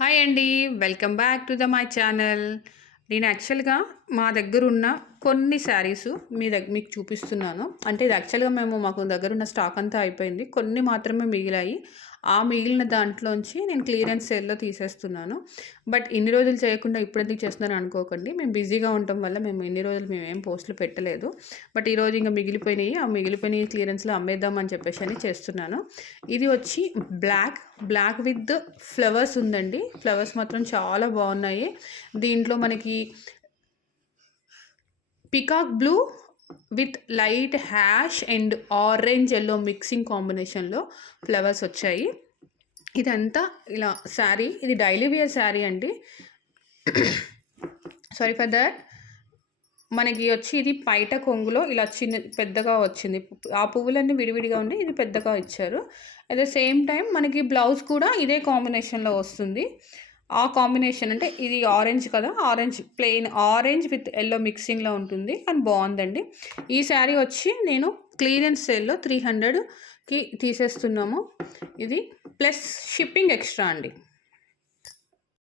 Hi అండి. Welcome back to my channel. నేను యాక్చువల్‌గా మా దగ్గరున్న కొన్ని శారీసు మీకు చూపిస్తున్నాను. అంటే ఇది యాక్చువల్‌గా మాకు దగ్గరున్న స్టాక్ అంతా అయిపోయింది. కొన్ని మాత్రమే మిగిలాయి. ఆ మిగిలిన దాంట్లోంచి నేను క్లియరెన్స్ సేల్‌లో తీసేస్తున్నాను. బట్ ఇన్ని రోజులు చేయకుండా ఇప్పుడెందుకు చేస్తున్నాను అనుకోకండి. మేము బిజీగా ఉండటం వల్ల ఇన్ని రోజులు మేమేం పోస్టులు పెట్టలేదు. బట్ ఈరోజు ఇంక మిగిలిపోయినాయి. ఆ మిగిలిపోయిన క్లియరెన్స్‌లో అమ్మేద్దామని చెప్పేసని చేస్తున్నాను. ఇది వచ్చి బ్లాక్ విత్ ఫ్లవర్స్ ఉందండి. ఫ్లవర్స్ మాత్రం చాలా బాగున్నాయి. దీంట్లో మనకి peacock blue with light hash and orange yellow mixing కాంబినేషన్లో ఫ్లవర్స్ వచ్చాయి. ఇదంతా ఇలా శారీ, ఇది డైలీ వేర్ శారీ అండి. Sorry for that. మనకి వచ్చి ఇది పైట కొంగులో ఇలా పెద్దగా వచ్చింది. ఆ పువ్వులన్నీ విడివిడిగా ఉండి ఇది పెద్దగా ఇచ్చారు. అట్ ద సేమ్ టైం మనకి బ్లౌజ్ కూడా ఇదే కాంబినేషన్లో వస్తుంది. ఆ కాంబినేషన్ అంటే ఇది ఆరెంజ్ కదా, ప్లెయిన్ ఆరెంజ్ విత్ ఎల్లో మిక్సింగ్లో ఉంటుంది. కానీ బాగుందండి. ఈ శారీ వచ్చి నేను క్లియరెన్స్ సేల్లో 300కి తీసేస్తున్నాము. ఇది ప్లస్ షిప్పింగ్ ఎక్స్ట్రా అండి.